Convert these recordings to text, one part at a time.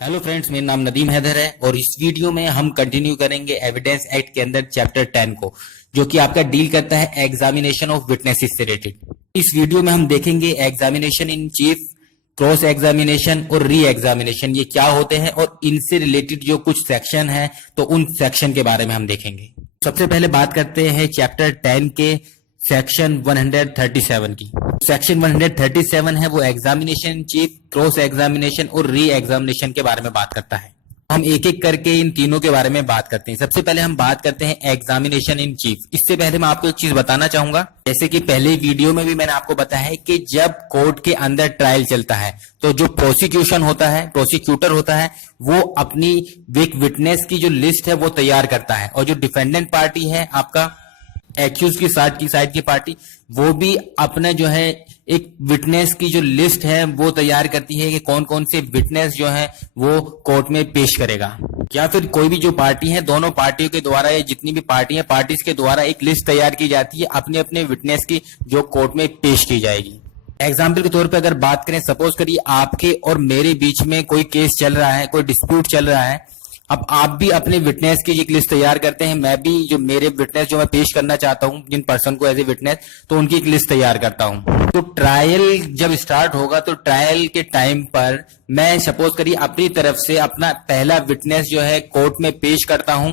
Hello friends, मेरा नाम नदीम हैदर है और इस वीडियो में हम कंटिन्यू करेंगे एविडेंस एक्ट के अंदर चैप्टर 10 को, जो कि आपका डील करता है एग्जामिनेशन ऑफ विटनेसेस से रिलेटेड। इस वीडियो में हम देखेंगे examination in chief, cross examination और री एग्जामिनेशन ये क्या होते हैं और इनसे रिलेटेड जो कुछ सेक्शन है तो उन सेक्शन के बारे में हम देखेंगे। सबसे पहले बात करते हैं चैप्टर 10 के सेक्शन 137 की। सेक्शन 137 है वो एग्जामिनेशन चीफ, क्रॉस एग्जामिनेशन और री एग्जामिनेशन के बारे में बात करता है। हम एक एक करके इन तीनों के बारे में बात करते हैं। सबसे पहले हम बात करते हैं एग्जामिनेशन इन चीफ। इससे पहले मैं आपको एक चीज बताना चाहूंगा, जैसे कि पहले वीडियो में भी मैंने आपको बताया है कि जब कोर्ट के अंदर ट्रायल चलता है तो जो प्रोसिक्यूशन होता है, प्रोसिक्यूटर होता है, वो अपनी एक विटनेस की जो लिस्ट है वो तैयार करता है और जो डिफेंडेंट पार्टी है आपका एक्यूज की साइड की पार्टी, वो भी अपना जो है एक विटनेस की जो लिस्ट है वो तैयार करती है कि कौन कौन से विटनेस जो है वो कोर्ट में पेश करेगा। या फिर कोई भी जो पार्टी है, दोनों पार्टियों के द्वारा या जितनी भी पार्टी है पार्टीज के द्वारा एक लिस्ट तैयार की जाती है अपने अपने विटनेस की, जो कोर्ट में पेश की जाएगी। एग्जाम्पल के तौर पे अगर बात करें, सपोज करिए आपके और मेरे बीच में कोई केस चल रहा है, कोई डिस्प्यूट चल रहा है। अब आप भी अपने विटनेस की एक लिस्ट तैयार करते हैं, मैं भी जो मेरे विटनेस जो मैं पेश करना चाहता हूं जिन पर्सन को एज ए विटनेस, तो उनकी एक लिस्ट तैयार करता हूं। तो ट्रायल जब स्टार्ट होगा तो ट्रायल के टाइम पर मैं सपोज करिए अपनी तरफ से अपना पहला विटनेस जो है कोर्ट में पेश करता हूं।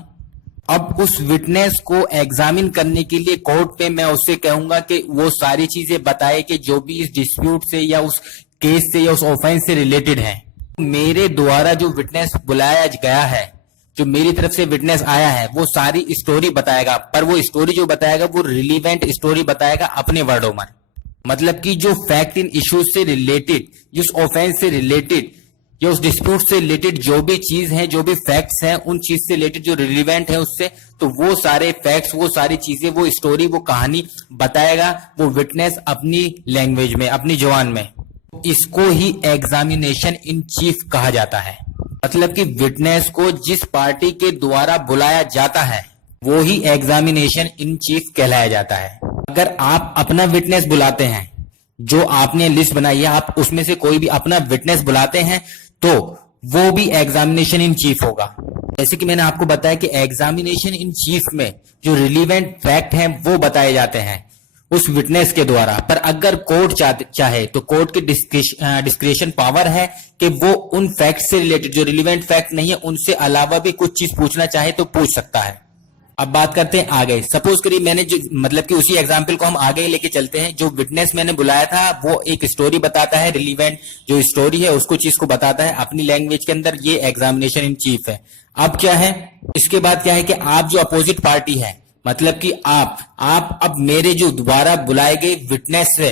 अब उस विटनेस को एग्जामिन करने के लिए कोर्ट पे मैं उससे कहूंगा कि वो सारी चीजें बताए कि जो भी इस डिस्प्यूट से या उस केस से या उस ऑफेंस से रिलेटेड है। मेरे द्वारा जो विटनेस बुलाया गया है, जो मेरी तरफ से विटनेस आया है, वो सारी स्टोरी बताएगा, पर वो स्टोरी जो बताएगा वो रिलीवेंट स्टोरी बताएगा अपने वर्डों में। मतलब कि जो फैक्ट इन इश्यूज से रिलेटेड, जिस ऑफेंस से रिलेटेड या उस डिस्प्यूट से रिलेटेड जो भी चीज है, जो भी फैक्ट्स हैं, उन चीज से रिलेटेड जो रिलीवेंट है उससे, तो वो सारे फैक्ट्स, वो सारी चीजें, वो स्टोरी, वो कहानी बताएगा वो विटनेस अपनी लैंग्वेज में, अपनी जुबान में। इसको ही एग्जामिनेशन इन चीफ कहा जाता है। मतलब कि विटनेस को जिस पार्टी के द्वारा बुलाया जाता है वो ही एग्जामिनेशन इन चीफ कहलाया जाता है। अगर आप अपना विटनेस बुलाते हैं, जो आपने लिस्ट बनाई है, आप उसमें से कोई भी अपना विटनेस बुलाते हैं तो वो भी एग्जामिनेशन इन चीफ होगा। जैसे कि मैंने आपको बताया कि एग्जामिनेशन इन चीफ में जो रिलीवेंट फैक्ट हैं वो बताए जाते हैं उस विटनेस के द्वारा। पर अगर कोर्ट चाहे तो कोर्ट की डिस्क्रिशन पावर है कि वो उन फैक्ट से रिलेटेड जो रिलीवेंट फैक्ट नहीं है उनसे अलावा भी कुछ चीज पूछना चाहे तो पूछ सकता है। अब बात करते हैं आगे। सपोज करिए मैंने जो, मतलब कि उसी एग्जांपल को हम आगे लेके चलते हैं। जो विटनेस मैंने बुलाया था वो एक स्टोरी बताता है, रिलीवेंट जो स्टोरी है उसको, चीज को बताता है अपनी लैंग्वेज के अंदर। ये एग्जामिनेशन इन चीफ है। अब क्या है, इसके बाद क्या है कि आप जो अपोजिट पार्टी है, मतलब कि आप अब मेरे जो दोबारा बुलाए गए विटनेस से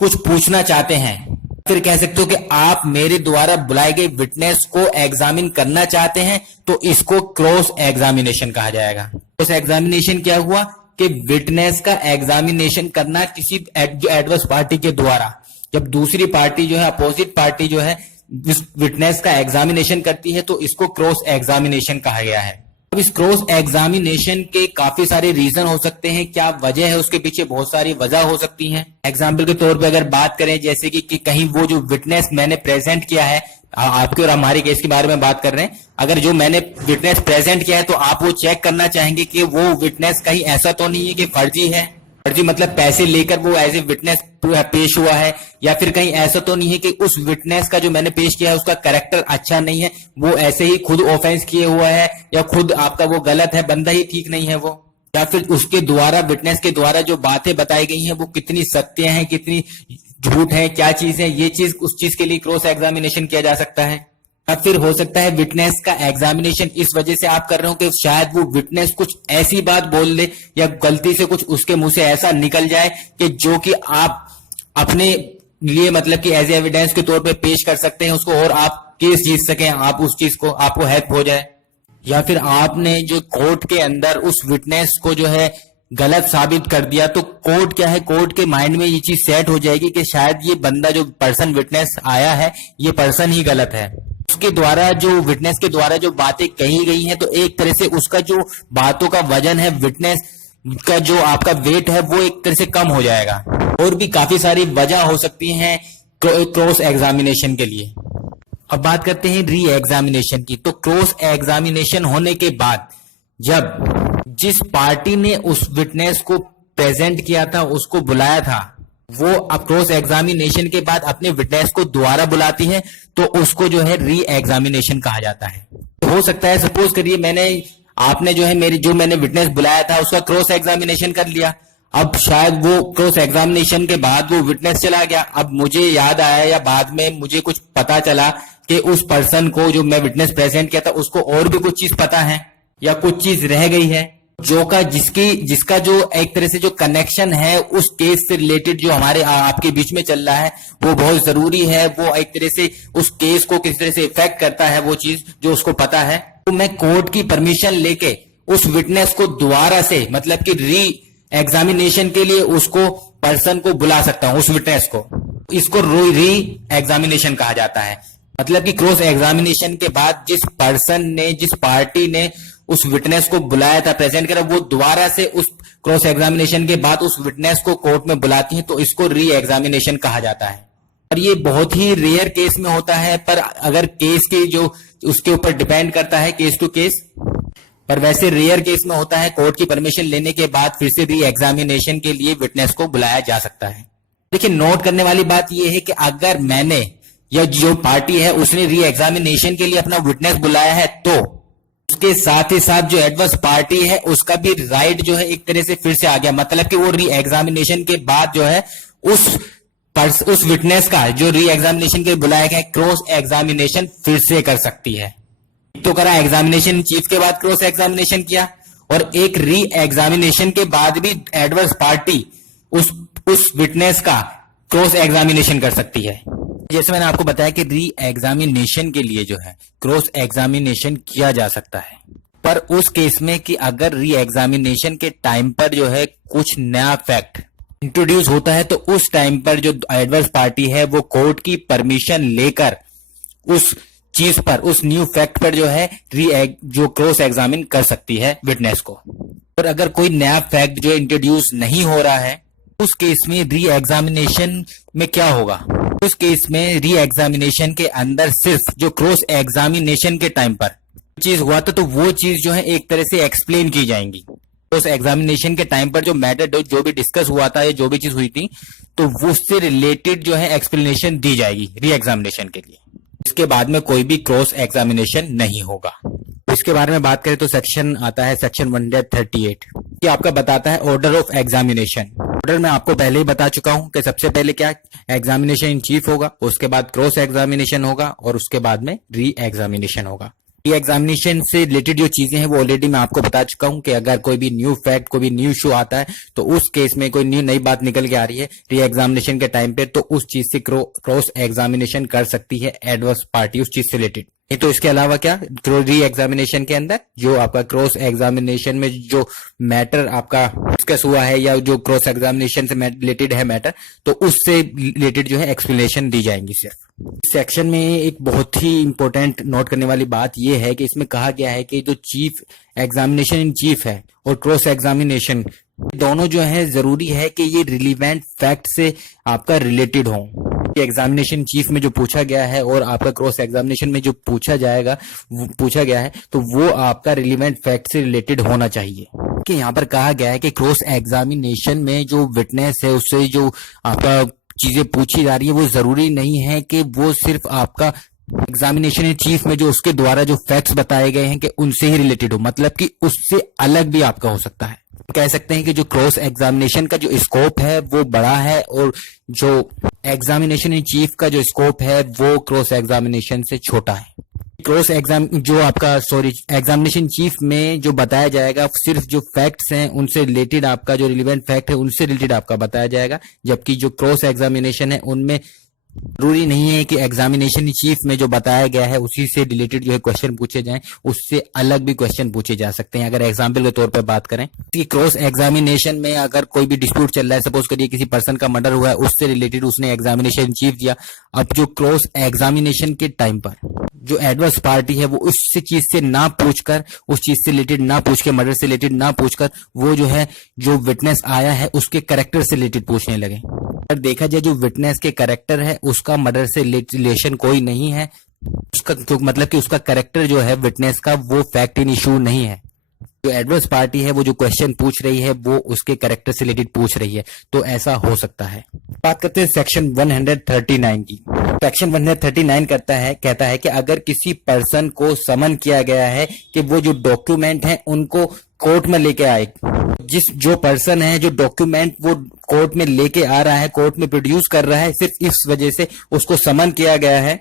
कुछ पूछना चाहते हैं, फिर कह सकते हो कि आप मेरे द्वारा बुलाए गए विटनेस को एग्जामिन करना चाहते हैं, तो इसको क्रॉस एग्जामिनेशन कहा जाएगा। क्रॉस एग्जामिनेशन क्या हुआ कि विटनेस का एग्जामिनेशन करना किसी एडवर्स पार्टी के द्वारा। जब दूसरी पार्टी जो है, अपोजिट पार्टी जो है, विटनेस का एग्जामिनेशन करती है तो इसको क्रॉस एग्जामिनेशन कहा गया है। अब इस क्रॉस एग्जामिनेशन के काफी सारे रीजन हो सकते हैं। क्या वजह है उसके पीछे, बहुत सारी वजह हो सकती हैं। एग्जाम्पल के तौर पे अगर बात करें, जैसे कि कहीं वो जो विटनेस मैंने प्रेजेंट किया है, आपके और हमारे केस के बारे में बात कर रहे हैं, अगर जो मैंने विटनेस प्रेजेंट किया है तो आप वो चेक करना चाहेंगे कि वो विटनेस कहीं ऐसा तो नहीं है कि फर्जी है। फर्जी मतलब पैसे लेकर वो एज ए विटनेस पेश हुआ है, या फिर कहीं ऐसा तो नहीं है कि उस विटनेस का जो मैंने पेश किया है उसका कैरेक्टर अच्छा नहीं है, वो ऐसे ही खुद ऑफेंस किए हुआ है, या खुद आपका वो गलत है, बंदा ही ठीक नहीं है वो, या फिर उसके द्वारा, विटनेस के द्वारा जो बातें बताई गई हैं वो कितनी सत्य हैं, कितनी झूठ है, क्या चीज है। ये चीज, उस चीज के लिए क्रॉस एग्जामिनेशन किया जा सकता है। अब फिर हो सकता है विटनेस का एग्जामिनेशन इस वजह से आप कर रहे हो कि शायद वो विटनेस कुछ ऐसी बात बोल दे या गलती से कुछ उसके मुंह से ऐसा निकल जाए कि जो कि आप अपने लिए, मतलब कि एज एविडेंस के तौर पे पेश कर सकते हैं उसको, और आप केस जीत सकें, आप उस चीज को, आपको हेल्प हो जाए। या फिर आपने जो कोर्ट के अंदर उस विटनेस को जो है गलत साबित कर दिया, तो कोर्ट क्या है, कोर्ट के माइंड में ये चीज सेट हो जाएगी कि शायद ये बंदा, जो पर्सन विटनेस आया है, ये पर्सन ही गलत है। उसके द्वारा, जो विटनेस के द्वारा जो बातें कही गई हैं, तो एक तरह से उसका जो बातों का वजन है, विटनेस का जो आपका वेट है, वो एक तरह से कम हो जाएगा। और भी काफी सारी वजह हो सकती हैं क्रॉस एग्जामिनेशन के लिए। अब बात करते हैं री एग्जामिनेशन की। तो क्रॉस एग्जामिनेशन होने के बाद जब जिस पार्टी ने उस विटनेस को प्रेजेंट किया था, उसको बुलाया था, वो अब क्रॉस एग्जामिनेशन के बाद अपने विटनेस को दोबारा बुलाती है, तो उसको जो है री एग्जामिनेशन कहा जाता है। हो सकता है सपोज करिए आपने जो है मैंने विटनेस बुलाया था उसका क्रॉस एग्जामिनेशन कर लिया। अब शायद वो क्रॉस एग्जामिनेशन के बाद वो विटनेस चला गया। अब मुझे याद आया या बाद में मुझे कुछ पता चला कि उस पर्सन को जो मैं विटनेस प्रेजेंट किया था उसको और भी कुछ चीज पता है या कुछ चीज रह गई है जिसका जो एक तरह से जो कनेक्शन है उस केस से रिलेटेड जो हमारे आपके बीच में चल रहा है वो बहुत जरूरी है। वो एक तरह से उस केस को किस तरह से इफेक्ट करता है, वो चीज जो उसको पता है। तो मैं कोर्ट की परमिशन लेके उस विटनेस को दोबारा से मतलब कि री एग्जामिनेशन के लिए उसको पर्सन को बुला सकता हूं, उस विटनेस को। इसको री एग्जामिनेशन कहा जाता है। मतलब कि क्रॉस एग्जामिनेशन के बाद जिस पार्टी ने उस विटनेस को बुलाया था, प्रेजेंट करा, वो दोबारा से उस क्रॉस एग्जामिनेशन के बाद उस विटनेस को कोर्ट में बुलाती है, तो इसको री एग्जामिनेशन कहा जाता है। और ये बहुत ही रेयर केस में होता है, पर अगर केस की जो उसके ऊपर डिपेंड करता है केस टू केस, पर वैसे रेयर केस में होता है। कोर्ट की परमिशन लेने के बाद फिर से री एग्जामिनेशन के लिए विटनेस को बुलाया जा सकता है। देखिए, नोट करने वाली बात यह है कि अगर मैंने या जो पार्टी है उसने री एग्जामिनेशन के लिए अपना विटनेस बुलाया है, तो उसके साथ ही साथ जो एडवर्स पार्टी है उसका भी राइट जो है एक तरह से फिर से आ गया। मतलब कि वो री एग्जामिनेशन के बाद जो है उस विटनेस का जो री एग्जामिनेशन के लिए बुलाया गया क्रॉस एग्जामिनेशन फिर से कर सकती है। तो करा एग्जामिनेशन चीफ के बाद क्रॉस एग्जामिनेशन किया, और एक री एग्जामिनेशन के बाद भी एडवर्स पार्टी उस विटनेस का क्रॉस एग्जामिनेशन कर सकती है। जैसे मैंने आपको बताया कि री एग्जामिनेशन के लिए जो है क्रॉस एग्जामिनेशन किया जा सकता है, पर उस केस में कि अगर री एग्जामिनेशन के टाइम पर जो है कुछ नया फैक्ट इंट्रोड्यूस होता है, तो उस टाइम पर जो एडवर्स पार्टी है वो कोर्ट की परमिशन लेकर उस चीज पर, उस न्यू फैक्ट पर जो है जो क्रॉस एग्जामिन कर सकती है विटनेस को। और अगर कोई नया फैक्ट जो इंट्रोड्यूस नहीं हो रहा है, उस केस में री एग्जामिनेशन में क्या होगा? उस केस में री एग्जामिनेशन के अंदर सिर्फ जो क्रॉस एग्जामिनेशन के टाइम पर चीज हुआ था, तो वो चीज जो है एक तरह से एक्सप्लेन की जाएंगी। उस एग्जामिनेशन के टाइम पर जो मैटर जो भी डिस्कस हुआ था या जो भी चीज हुई थी, तो वो उससे रिलेटेड जो है एक्सप्लेनेशन दी जाएगी री एग्जामिनेशन के लिए। इसके बाद में कोई भी क्रॉस एग्जामिनेशन नहीं होगा। इसके बारे में बात करें तो सेक्शन आता है सेक्शन 138 कि आपका बताता है ऑर्डर ऑफ एग्जामिनेशन। ऑर्डर में आपको पहले ही बता चुका हूं कि सबसे पहले क्या एग्जामिनेशन इन चीफ होगा, उसके बाद क्रॉस एग्जामिनेशन होगा और उसके बाद में री एग्जामिनेशन होगा। री एग्जामिनेशन से रिलेटेड जो चीजें हैं वो ऑलरेडी मैं आपको बता चुका हूं कि अगर कोई भी न्यू फैक्ट, कोई भी न्यू इशू आता है, तो उस केस में कोई नई बात निकल के आ रही है री एग्जामिनेशन के टाइम पे, तो उस चीज से क्रॉस एग्जामिनेशन कर सकती है एडवर्स पार्टी उस चीज से रिलेटेड। तो इसके अलावा क्या री एग्जामिनेशन के अंदर जो आपका क्रॉस एग्जामिनेशन में जो मैटर आपका डिस्कस हुआ है या जो क्रॉस एग्जामिनेशन से रिलेटेड है मैटर, तो उससे रिलेटेड जो है एक्सप्लेनेशन दी जाएंगी। सिर्फ सेक्शन में एक बहुत ही इंपॉर्टेंट नोट करने वाली बात यह है कि इसमें कहा गया है कि जो चीफ एग्जामिनेशन इन चीफ है और क्रॉस एग्जामिनेशन दोनों जो है जरूरी है कि ये रिलीवेंट फैक्ट से आपका रिलेटेड हो। एग्जामिनेशन चीफ में जो पूछा गया है और आपका क्रॉस एग्जामिनेशन में जो पूछा गया है, तो वो आपका रिलीवेंट फैक्ट से रिलेटेड होना चाहिए। कि यहाँ पर कहा गया है कि क्रॉस एग्जामिनेशन में जो विटनेस है उससे जो आपका चीजें पूछी जा रही है, वो जरूरी नहीं है कि वो सिर्फ आपका एग्जामिनेशन चीफ में जो उसके द्वारा जो फैक्ट्स बताए गए हैं कि उनसे ही रिलेटेड हो, मतलब कि उससे अलग भी आपका हो सकता है। कह सकते हैं कि जो क्रॉस एग्जामिनेशन का जो स्कोप है वो बड़ा है और जो एग्जामिनेशन इन चीफ का जो स्कोप है वो क्रॉस एग्जामिनेशन से छोटा है। एग्जामिनेशन चीफ में जो बताया जाएगा सिर्फ जो फैक्ट्स हैं उनसे रिलेटेड, आपका जो रिलेवेंट फैक्ट है उनसे रिलेटेड आपका बताया जाएगा, जबकि जो क्रॉस एग्जामिनेशन है उनमें जरूरी नहीं है कि एग्जामिनेशन चीफ में जो बताया गया है उसी से रिलेटेड जो है क्वेश्चन पूछे जाएं, उससे अलग भी क्वेश्चन पूछे जा सकते हैं। अगर एग्जाम्पल के तौर पर बात करें कि क्रॉस एग्जामिनेशन में अगर कोई भी डिस्प्यूट चल रहा है, सपोज करिए किसी पर्सन का मर्डर हुआ है, उससे रिलेटेड उसने एग्जामिनेशन चीफ दिया। अब जो क्रॉस एग्जामिनेशन के टाइम पर जो एडवर्स पार्टी है वो उस चीज से ना पूछकर, उस चीज से रिलेटेड ना पूछ के, मर्डर से रिलेटेड ना पूछकर, वो जो है जो विटनेस आया है उसके कैरेक्टर से रिलेटेड पूछने लगे। अगर देखा जाए जो विटनेस के कैरेक्टर है उसका मर्डर से रिलेशन कोई नहीं है, उसका तो मतलब कि उसका करेक्टर जो है विटनेस का वो फैक्ट इन इशू नहीं है। जो एडवर्स पार्टी है वो जो क्वेश्चन पूछ रही है वो उसके करेक्टर से रिलेटेड पूछ रही है, तो ऐसा हो सकता है। बात करते हैं सेक्शन 139 की। सेक्शन 139 कहता है कि अगर किसी पर्सन को समन किया गया है कि वो जो डॉक्यूमेंट है उनको कोर्ट में लेके आए, जो पर्सन है जो डॉक्यूमेंट वो कोर्ट में लेके आ रहा है, कोर्ट में प्रोड्यूस कर रहा है, सिर्फ इस वजह से उसको समन किया गया है,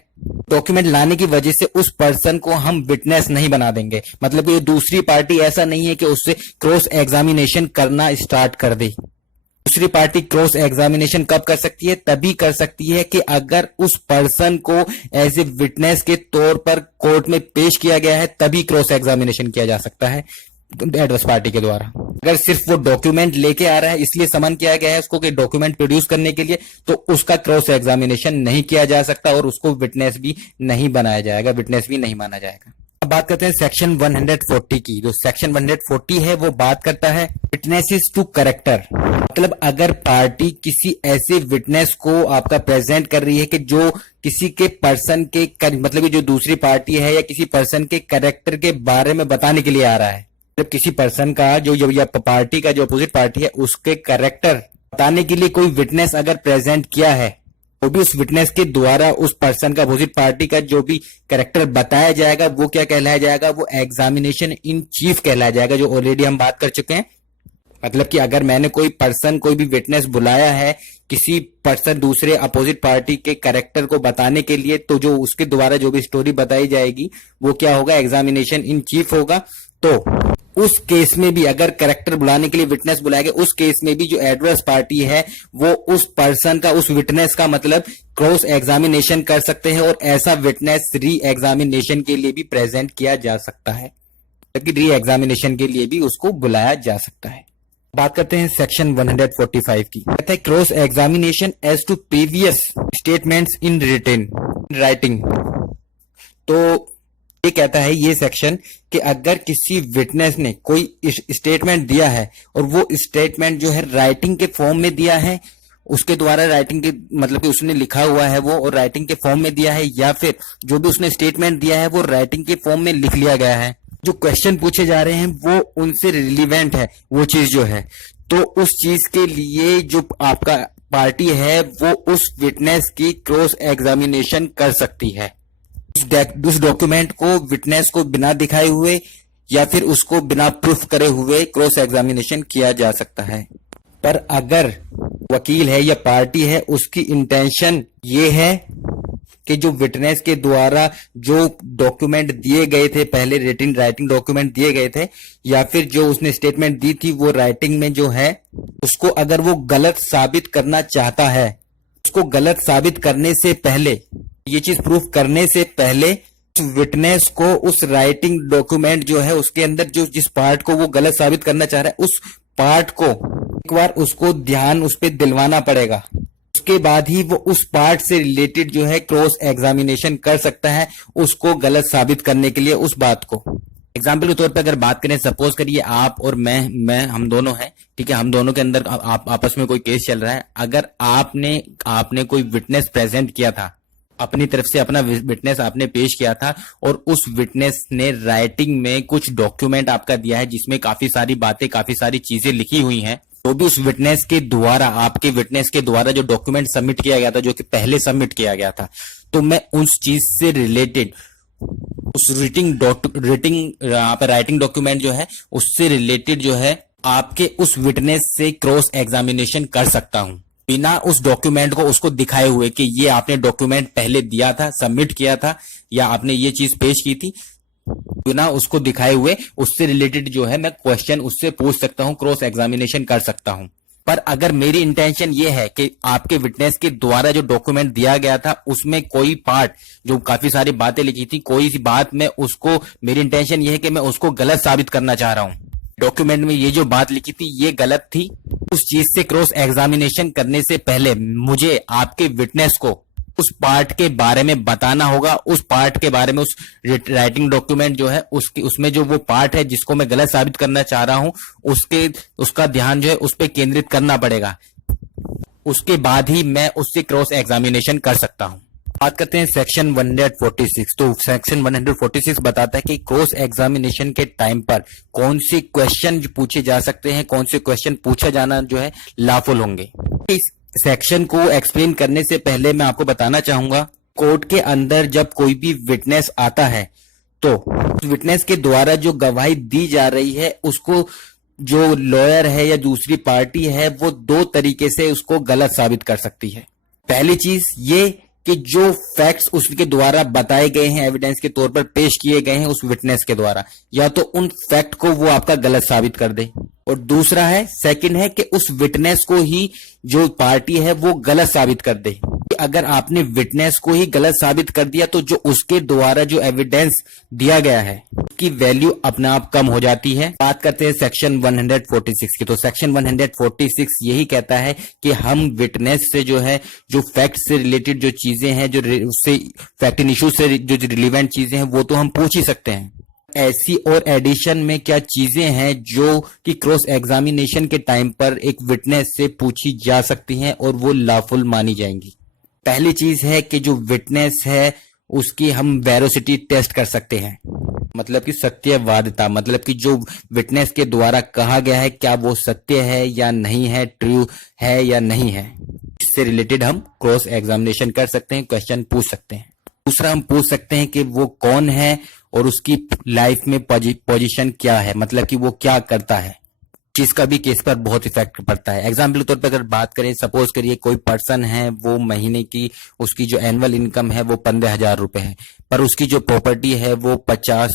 डॉक्यूमेंट लाने की वजह से उस पर्सन को हम विटनेस नहीं बना देंगे। मतलब ये दूसरी पार्टी ऐसा नहीं है कि उससे क्रॉस एग्जामिनेशन करना स्टार्ट कर दे। दूसरी पार्टी क्रॉस एग्जामिनेशन कब कर सकती है? तभी कर सकती है कि अगर उस पर्सन को एज ए विटनेस के तौर पर कोर्ट में पेश किया गया है, तभी क्रॉस एग्जामिनेशन किया जा सकता है एडवर्स पार्टी के द्वारा। अगर सिर्फ वो डॉक्यूमेंट लेके आ रहा है इसलिए समन किया गया है उसको कि डॉक्यूमेंट प्रोड्यूस करने के लिए, तो उसका क्रॉस एग्जामिनेशन नहीं किया जा सकता और उसको विटनेस भी नहीं बनाया जाएगा, विटनेस भी नहीं माना जाएगा। अब बात करते हैं सेक्शन 140 की। जो सेक्शन 140 है वो बात करता है विटनेसेस टू करेक्टर। मतलब अगर पार्टी किसी ऐसे विटनेस को आपका प्रेजेंट कर रही है कि जो किसी के पर्सन के मतलब जो दूसरी पार्टी है या किसी पर्सन के करेक्टर के बारे में बताने के लिए आ रहा है, जब किसी पर्सन का जो या पार्टी का जो अपोजिट पार्टी है उसके करेक्टर बताने के लिए कोई विटनेस अगर प्रेजेंट किया है, वो भी उस विटनेस के द्वारा उस पर्सन का अपोजिट पार्टी का जो भी करेक्टर बताया जाएगा वो क्या कहलाया जाएगा? वो एग्जामिनेशन इन चीफ कहलाया जाएगा, जो ऑलरेडी हम बात कर चुके हैं। मतलब कि अगर मैंने कोई भी विटनेस बुलाया है किसी पर्सन दूसरे अपोजिट पार्टी के करेक्टर को बताने के लिए, तो जो उसके द्वारा जो भी स्टोरी बताई जाएगी वो क्या होगा? एग्जामिनेशन इन चीफ होगा। तो उस केस में भी अगर करेक्टर बुलाने के लिए विटनेस बुलाया गया, उस केस में भी जो एडवर्स पार्टी है वो उस पर्सन का, उस विटनेस का मतलब क्रॉस एग्जामिनेशन कर सकते हैं और ऐसा विटनेस री एग्जामिनेशन के लिए भी प्रेजेंट किया जा सकता है, जबकि री एग्जामिनेशन के लिए भी उसको बुलाया जा सकता है। बात करते हैं सेक्शन 145 की। कहता है cross examination as to previous statements in written writing. तो ये कहता है ये सेक्शन कि अगर किसी विटनेस ने कोई स्टेटमेंट दिया है और वो स्टेटमेंट जो है राइटिंग के फॉर्म में दिया है, उसके द्वारा राइटिंग के मतलब कि उसने लिखा हुआ है वो और राइटिंग के फॉर्म में दिया है, या फिर जो भी उसने स्टेटमेंट दिया है वो राइटिंग के फॉर्म में लिख लिया गया है, जो क्वेश्चन पूछे जा रहे हैं वो उनसे रिलीवेंट है वो चीज जो है, तो उस चीज के लिए जो आपका पार्टी है वो उस विटनेस की क्रॉस एग्जामिनेशन कर सकती है। उस डॉक्यूमेंट को विटनेस को बिना दिखाए हुए या फिर उसको बिना प्रूफ करे हुए क्रॉस एग्जामिनेशन किया जा सकता है। पर अगर वकील है या पार्टी है उसकी इंटेंशन ये है कि जो विटनेस के द्वारा जो डॉक्यूमेंट दिए गए थे, पहले रिटन राइटिंग डॉक्यूमेंट दिए गए थे या फिर जो उसने स्टेटमेंट दी थी वो राइटिंग में जो है, उसको अगर वो गलत साबित करना चाहता है, उसको गलत साबित करने से पहले, ये चीज प्रूफ करने से पहले विटनेस को उस राइटिंग डॉक्यूमेंट जो है उसके अंदर जो जिस पार्ट को वो गलत साबित करना चाह रहा है उस पार्ट को एक बार उसको ध्यान उस पर दिलवाना पड़ेगा। उसके बाद ही वो उस पार्ट से रिलेटेड जो है क्रॉस एग्जामिनेशन कर सकता है उसको गलत साबित करने के लिए उस बात को। एग्जाम्पल के तौर पे अगर बात करें, सपोज करिए आप और मैं हम दोनों हैं, ठीक है, हम दोनों के अंदर आपस में कोई केस चल रहा है। अगर आपने कोई विटनेस प्रेजेंट किया था, अपनी तरफ से अपना विटनेस आपने पेश किया था और उस विटनेस ने राइटिंग में कुछ डॉक्यूमेंट आपका दिया है जिसमें काफी सारी बातें, काफी सारी चीजें लिखी हुई हैं, तो भी उस विटनेस के द्वारा, आपके विटनेस के द्वारा जो डॉक्यूमेंट सबमिट किया गया था, जो कि पहले सबमिट किया गया था, तो मैं उस चीज से रिलेटेड उस राइटिंग डॉक्यूमेंट जो है उससे रिलेटेड जो है आपके उस विटनेस से क्रॉस एग्जामिनेशन कर सकता हूं, बिना उस डॉक्यूमेंट को उसको दिखाए हुए कि ये आपने डॉक्यूमेंट पहले दिया था, सबमिट किया था या आपने ये चीज पेश की थी, बिना उसको दिखाए हुए उससे रिलेटेड जो है मैं क्वेश्चन उससे पूछ सकता हूं, क्रॉस एग्जामिनेशन कर सकता हूं। पर अगर मेरी इंटेंशन ये है कि आपके विटनेस के द्वारा जो डॉक्यूमेंट दिया गया था उसमें कोई पार्ट जो काफी सारी बातें लिखी थी, कोई सी बात में उसको, मेरी इंटेंशन ये है कि मैं उसको गलत साबित करना चाह रहा हूं, डॉक्यूमेंट में ये जो बात लिखी थी ये गलत थी, उस चीज से क्रॉस एग्जामिनेशन करने से पहले मुझे आपके विटनेस को उस पार्ट के बारे में बताना होगा, उस पार्ट के बारे में, उस राइटिंग डॉक्यूमेंट जो है उसमें जो वो पार्ट है जिसको मैं गलत साबित करना चाह रहा हूं उसका ध्यान जो है उस पर केंद्रित करना पड़ेगा। उसके बाद ही मैं उससे क्रॉस एग्जामिनेशन कर सकता हूं। बात करते हैं सेक्शन 146। तो सेक्शन 146 बताता है कि क्रॉस एग्जामिनेशन के टाइम पर कौन से क्वेश्चन पूछे जा सकते हैं, कौन से क्वेश्चन पूछा जाना जो है लॉफुल होंगे। इस सेक्शन को एक्सप्लेन करने से पहले मैं आपको बताना चाहूंगा, कोर्ट के अंदर जब कोई भी विटनेस आता है तो विटनेस के द्वारा जो गवाही दी जा रही है उसको जो लॉयर है या दूसरी पार्टी है वो दो तरीके से उसको गलत साबित कर सकती है। पहली चीज ये कि जो फैक्ट्स उसके द्वारा बताए गए हैं, एविडेंस के तौर पर पेश किए गए हैं उस विटनेस के द्वारा, या तो उन फैक्ट को वो आपका गलत साबित कर दे, और दूसरा है सेकंड है कि उस विटनेस को ही जो पार्टी है वो गलत साबित कर दे। अगर आपने विटनेस को ही गलत साबित कर दिया तो जो उसके द्वारा जो एविडेंस दिया गया है उसकी वैल्यू अपने आप कम हो जाती है। बात करते हैं सेक्शन 146 की। तो सेक्शन 146 यही कहता है कि हम विटनेस से जो है जो फैक्ट से रिलेटेड जो चीजें हैं, जो उससे फैक्ट एंड इश्यू से जो रिलेवेंट चीजें हैं वो तो हम पूछ ही सकते हैं। ऐसी और एडिशन में क्या चीजें हैं जो कि क्रॉस एग्जामिनेशन के टाइम पर एक विटनेस से पूछी जा सकती हैं और वो लॉफुल मानी जाएंगी। पहली चीज है कि जो विटनेस है उसकी हम वेरोसिटी टेस्ट कर सकते हैं, मतलब कि सत्यवादिता, मतलब कि जो विटनेस के द्वारा कहा गया है क्या वो सत्य है या नहीं है, ट्रू है या नहीं है। इससे रिलेटेड हम क्रॉस एग्जामिनेशन कर सकते हैं, क्वेश्चन पूछ सकते हैं। दूसरा हम पूछ सकते हैं कि वो कौन है और उसकी लाइफ में पोजीशन क्या है, मतलब कि वो क्या करता है। चीज का भी केस पर बहुत इफेक्ट पड़ता है। एग्जाम्पल के तौर पर अगर बात करें, सपोज करिए कोई पर्सन है, वो महीने की उसकी जो एनुअल इनकम है वो 15,000 रुपए है, पर उसकी जो प्रॉपर्टी है वो 50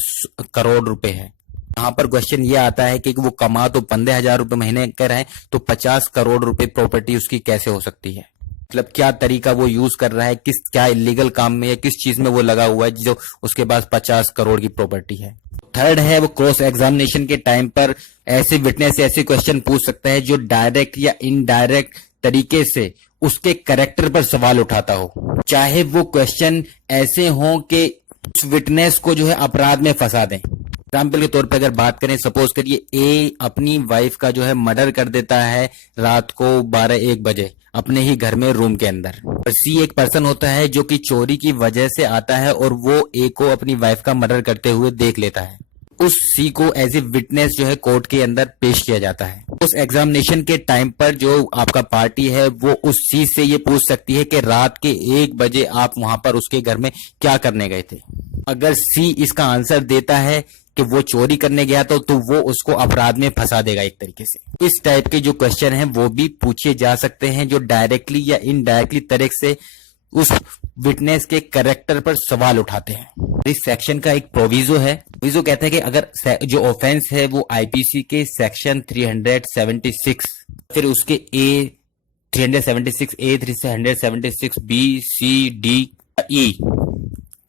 करोड़ रुपए है। यहाँ पर क्वेश्चन ये आता है कि वो कमा तो 15,000 रुपए महीने कर रहे हैं, तो 50 करोड़ रुपए प्रॉपर्टी उसकी कैसे हो सकती है, मतलब क्या तरीका वो यूज कर रहा है, किस क्या इलीगल काम में या किस चीज में वो लगा हुआ है जो उसके पास 50 करोड़ की प्रॉपर्टी है। थर्ड है वो क्रॉस एग्जामिनेशन के टाइम पर ऐसे विटनेस ऐसे क्वेश्चन पूछ सकता है जो डायरेक्ट या इनडायरेक्ट तरीके से उसके कैरेक्टर पर सवाल उठाता हो, चाहे वो क्वेश्चन ऐसे हो कि उस विटनेस को जो है अपराध में फंसा दें। एग्जाम्पल के तौर पर अगर बात करें, सपोज करिए ए अपनी वाइफ का जो है मर्डर कर देता है रात को 12-1 बजे अपने ही घर में रूम के अंदर, और सी एक पर्सन होता है जो कि चोरी की वजह से आता है और वो ए को अपनी वाइफ का मर्डर करते हुए देख लेता है। उस सी को एज ए विटनेस जो है कोर्ट के अंदर पेश किया जाता है। उस एग्जामिनेशन के टाइम पर जो आपका पार्टी है वो उस सी से ये पूछ सकती है कि रात के 1 बजे आप वहां पर उसके घर में क्या करने गए थे। अगर सी इसका आंसर देता है कि वो चोरी करने गया तो वो उसको अपराध में फंसा देगा एक तरीके से। इस टाइप के जो क्वेश्चन हैं वो भी पूछे जा सकते हैं जो डायरेक्टली या इनडायरेक्टली तरह से उस विटनेस के कैरेक्टर पर सवाल उठाते हैं। इस सेक्शन का एक प्रोविजो है। प्रोविजो कहता है कि अगर जो ऑफेंस है वो आईपीसी के सेक्शन 376 फिर उसके ए 376A 376B C D E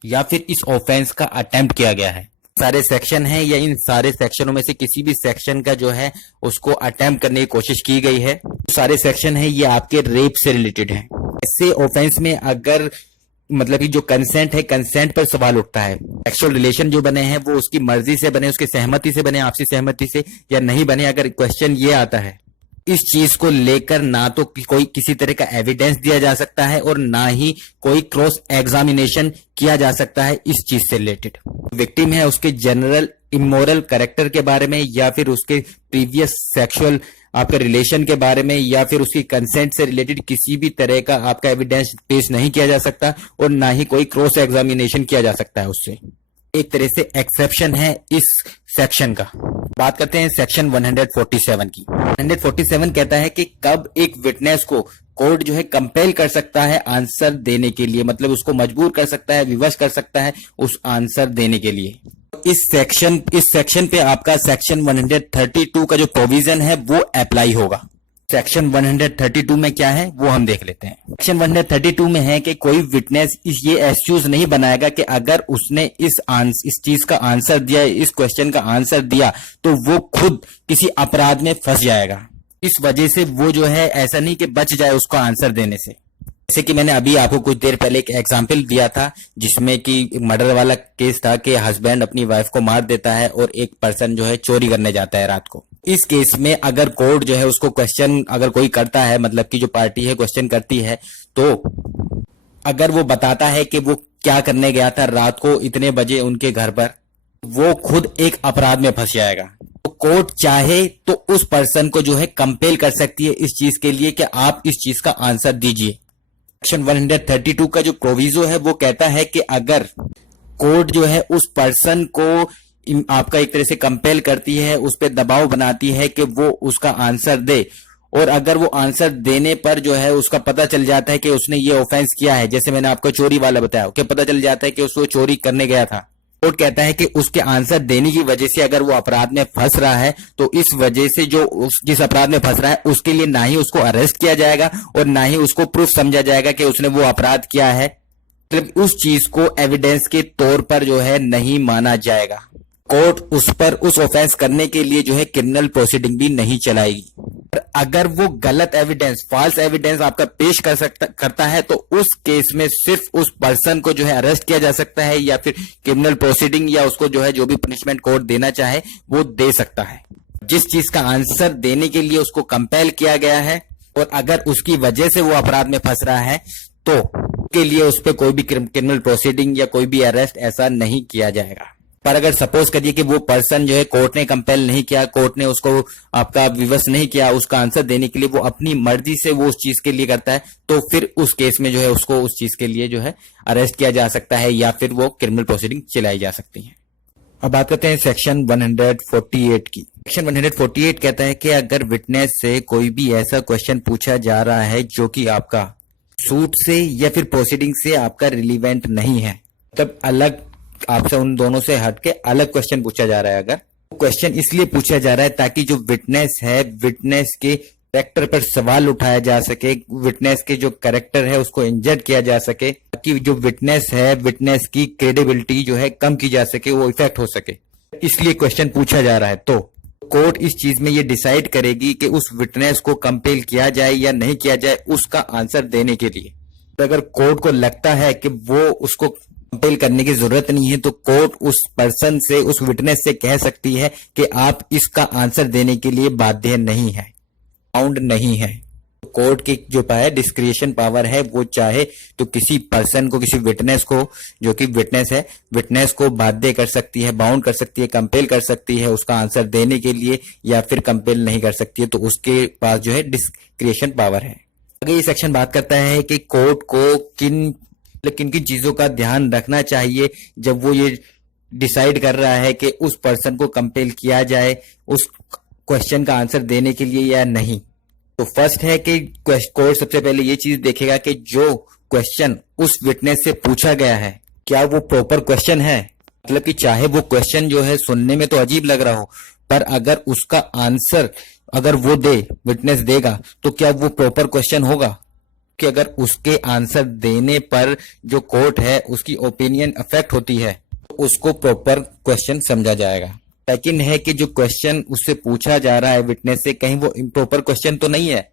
या फिर इस ऑफेंस का अटेम्प्ट किया गया है, सारे सेक्शन हैं या इन सारे सेक्शनों में से किसी भी सेक्शन का जो है उसको अटेम्प्ट करने की कोशिश की गई है, सारे सेक्शन है ये आपके रेप से रिलेटेड हैं। ऐसे ऑफेंस में अगर मतलब कि जो कंसेंट है, कंसेंट पर सवाल उठता है, सेक्सुअल रिलेशन जो बने हैं वो उसकी मर्जी से बने, उसकी सहमति से बने, आपसी सहमति से या नहीं बने, अगर क्वेश्चन ये आता है इस चीज को लेकर ना तो कोई किसी तरह का एविडेंस दिया जा सकता है और ना ही कोई क्रॉस एग्जामिनेशन किया जा सकता है इस चीज से रिलेटेड। विक्टिम है उसके जनरल इमोरल कैरेक्टर के बारे में या फिर उसके प्रीवियस सेक्सुअल आपके रिलेशन के बारे में या फिर उसकी कंसेंट से रिलेटेड किसी भी तरह का आपका एविडेंस पेश नहीं किया जा सकता और ना ही कोई क्रॉस एग्जामिनेशन किया जा सकता है उससे। एक तरह से एक्सेप्शन है इस सेक्शन का। बात करते हैं सेक्शन 147 की। 147 कहता है कि कब एक विटनेस को कोर्ट जो है कंपेल कर सकता है आंसर देने के लिए, मतलब उसको मजबूर कर सकता है, विवश कर सकता है उस आंसर देने के लिए। इस सेक्शन पे आपका सेक्शन 132 का जो प्रोविजन है वो अप्लाई होगा। सेक्शन 132 में क्या है वो हम देख लेते हैं। सेक्शन 132 में है कि कोई विटनेस ये एक्सक्यूज नहीं बनाएगा कि अगर उसने इस चीज का आंसर दिया, इस क्वेश्चन का आंसर दिया तो वो खुद किसी अपराध में फंस जाएगा। इस वजह से वो जो है ऐसा नहीं कि बच जाए उसको आंसर देने से। जैसे कि मैंने अभी आपको कुछ देर पहले एक एग्जाम्पल दिया था जिसमें कि मर्डर वाला केस था कि हस्बैंड अपनी वाइफ को मार देता है और एक पर्सन जो है चोरी करने जाता है रात को। इस केस में अगर कोर्ट जो है उसको क्वेश्चन अगर कोई करता है, मतलब कि जो पार्टी है क्वेश्चन करती है, तो अगर वो बताता है कि वो क्या करने गया था रात को इतने बजे उनके घर पर, वो खुद एक अपराध में फंस जाएगा। तो कोर्ट चाहे तो उस पर्सन को जो है कंपेल कर सकती है इस चीज के लिए कि आप इस चीज का आंसर दीजिए। सेक्शन 132 का जो प्रोविजो है वो कहता है कि अगर कोर्ट जो है उस पर्सन को आपका एक तरह से कंपेल करती है, उस पर दबाव बनाती है कि वो उसका आंसर दे, और अगर वो आंसर देने पर जो है उसका पता चल जाता है कि उसने ये ऑफेंस किया है, जैसे मैंने आपको चोरी वाला बताया कि पता चल जाता है कि उसको चोरी करने गया था, कोर्ट कहता है कि उसके आंसर देने की वजह से अगर वो अपराध में फंस रहा है तो इस वजह से जो जिस अपराध में फंस रहा है उसके लिए ना ही उसको अरेस्ट किया जाएगा और ना ही उसको प्रूफ समझा जाएगा कि उसने वो अपराध किया है, मतलब उस चीज को एविडेंस के तौर पर जो है नहीं माना जाएगा। कोर्ट उस पर उस ऑफेंस करने के लिए जो है क्रिमिनल प्रोसीडिंग भी नहीं चलाएगी। और अगर वो गलत एविडेंस, फॉल्स एविडेंस आपका पेश करता है तो उस केस में सिर्फ उस पर्सन को जो है अरेस्ट किया जा सकता है या फिर क्रिमिनल प्रोसीडिंग या उसको जो है जो भी पनिशमेंट कोर्ट देना चाहे वो दे सकता है। जिस चीज का आंसर देने के लिए उसको कंपेल किया गया है और अगर उसकी वजह से वो अपराध में फंस रहा है तो के लिए उस पर कोई भी क्रिमिनल प्रोसीडिंग या कोई भी अरेस्ट ऐसा नहीं किया जाएगा। पर अगर सपोज करिए कि वो पर्सन जो है कोर्ट ने कंपेल नहीं किया, कोर्ट ने उसको आपका विवश नहीं किया उसका आंसर देने के लिए, वो अपनी मर्जी से वो उस चीज के लिए करता है, तो फिर उस केस में जो है उसको उस चीज के लिए जो है अरेस्ट किया जा सकता है या फिर वो क्रिमिनल प्रोसीडिंग चलाई जा सकती है। अब बात करते हैं सेक्शन 148 की। सेक्शन 148 कहता है कि अगर विटनेस से कोई भी ऐसा क्वेश्चन पूछा जा रहा है जो कि आपका सूट से या फिर प्रोसीडिंग से आपका रिलीवेंट नहीं है, तब अलग आपसे उन दोनों से हटके अलग क्वेश्चन पूछा जा रहा है, अगर क्वेश्चन इसलिए पूछा जा रहा है ताकि जो विटनेस है, विटनेस के कैरेक्टर पर सवाल उठाया जा सके, विटनेस के जो कैरेक्टर है उसको इंजर्ड किया जा सके, ताकि जो विटनेस है, विटनेस की क्रेडिबिलिटी जो है कम की जा सके, वो इफेक्ट हो सके, इसलिए क्वेश्चन पूछा जा रहा है। तो कोर्ट इस चीज में ये डिसाइड करेगी कि उस विटनेस को कंपेल किया जाए या नहीं किया जाए उसका आंसर देने के लिए। तो अगर कोर्ट को लगता है कि वो उसको कंपेल करने की जरूरत नहीं है तो कोर्ट उस पर्सन से, उस विटनेस से कह सकती है कि आप इसका आंसर देने के लिए बाध्य नहीं है, बाउंड नहीं है। कोर्ट की जो डिस्क्रिशन पावर है वो चाहे तो किसी पर्सन को, किसी विटनेस को जो कि विटनेस है, विटनेस को बाध्य कर सकती है, बाउंड कर सकती है, कंपेल कर सकती है उसका आंसर देने के लिए, या फिर कंपेल नहीं कर सकती है, तो उसके पास जो है डिस्क्रिशन पावर है। आगे ये सेक्शन बात करता है कि कोर्ट को किन किन चीजों का ध्यान रखना चाहिए जब वो ये डिसाइड कर रहा है कि उस पर्सन को कंपेल किया जाए उस क्वेश्चन का आंसर देने के लिए या नहीं। तो फर्स्ट है कि कोर्ट सबसे पहले ये चीज देखेगा कि जो क्वेश्चन उस विटनेस से पूछा गया है क्या वो प्रॉपर क्वेश्चन है, मतलब कि चाहे वो क्वेश्चन जो है सुनने में तो अजीब लग रहा हो, पर अगर उसका आंसर अगर वो विटनेस देगा तो क्या वो प्रॉपर क्वेश्चन होगा, कि अगर उसके आंसर देने पर जो कोर्ट है उसकी ओपिनियन अफेक्ट होती है तो उसको प्रॉपर क्वेश्चन समझा जाएगा। सेकंड है कि जो क्वेश्चन उससे पूछा जा रहा है विटनेस से, कहीं वो इम्प्रॉपर क्वेश्चन तो नहीं है,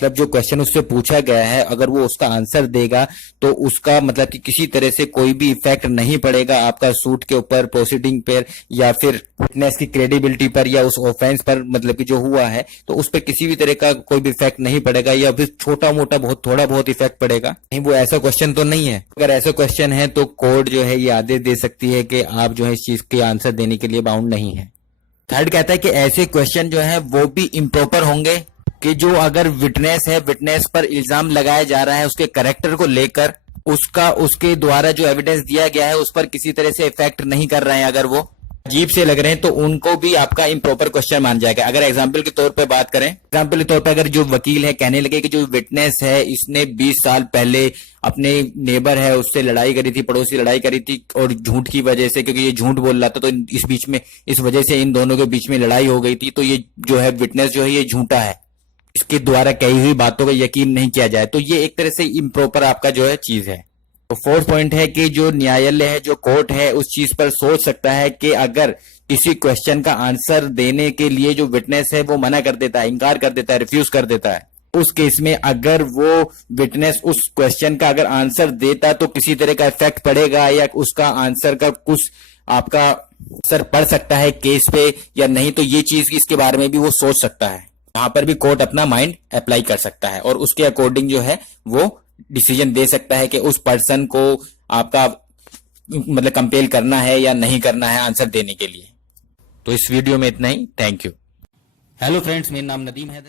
मतलब जो क्वेश्चन उससे पूछा गया है अगर वो उसका आंसर देगा तो उसका मतलब कि किसी तरह से कोई भी इफेक्ट नहीं पड़ेगा आपका सूट के ऊपर, प्रोसीडिंग पर, या फिर विटनेस की क्रेडिबिलिटी पर, या उस ऑफेंस पर, मतलब कि जो हुआ है तो उस पर किसी भी तरह का कोई भी इफेक्ट नहीं पड़ेगा, या फिर छोटा मोटा बहुत थोड़ा बहुत इफेक्ट पड़ेगा, नहीं वो ऐसा क्वेश्चन तो नहीं है। अगर ऐसा क्वेश्चन है तो कोर्ट जो है ये आदेश दे सकती है कि आप जो है इस चीज के आंसर देने के लिए बाउंड नहीं है। थर्ड कहता है कि ऐसे क्वेश्चन जो है वो भी इम्प्रॉपर होंगे कि जो अगर विटनेस है, विटनेस पर इल्जाम लगाया जा रहा है उसके कैरेक्टर को लेकर, उसके द्वारा जो एविडेंस दिया गया है उस पर किसी तरह से इफेक्ट नहीं कर रहे हैं, अगर वो अजीब से लग रहे हैं तो उनको भी आपका इम्प्रॉपर क्वेश्चन मान जाएगा। अगर एग्जाम्पल के तौर पे बात करें, एग्जाम्पल के तौर पे अगर जो वकील है कहने लगे कि जो विटनेस है इसने 20 साल पहले अपने नेबर है उससे लड़ाई करी थी, पड़ोसी लड़ाई करी थी, और झूठ की वजह से, क्योंकि ये झूठ बोल रहा था तो इस बीच में, इस वजह से इन दोनों के बीच में लड़ाई हो गई थी, तो ये जो है विटनेस जो है ये झूठा है, इसके द्वारा कही हुई बातों का यकीन नहीं किया जाए, तो ये एक तरह से इम्प्रॉपर आपका जो है चीज है। तो फोर्थ पॉइंट है कि जो न्यायालय है, जो कोर्ट है, उस चीज पर सोच सकता है कि अगर किसी क्वेश्चन का आंसर देने के लिए जो विटनेस है वो मना कर देता है, इनकार कर देता है, रिफ्यूज कर देता है, उस केस में अगर वो विटनेस उस क्वेश्चन का अगर आंसर देता तो किसी तरह का इफेक्ट पड़ेगा या उसका आंसर का कुछ आपका असर पड़ सकता है केस पे या नहीं, तो ये चीज इसके बारे में भी वो सोच सकता है। वहां पर भी कोर्ट अपना माइंड अप्लाई कर सकता है और उसके अकॉर्डिंग जो है वो डिसीजन दे सकता है कि उस पर्सन को आपका मतलब कंपेल करना है या नहीं करना है आंसर देने के लिए। तो इस वीडियो में इतना ही। Thank you. हेलो फ्रेंड्स, मेरा नाम नदीम हैदर।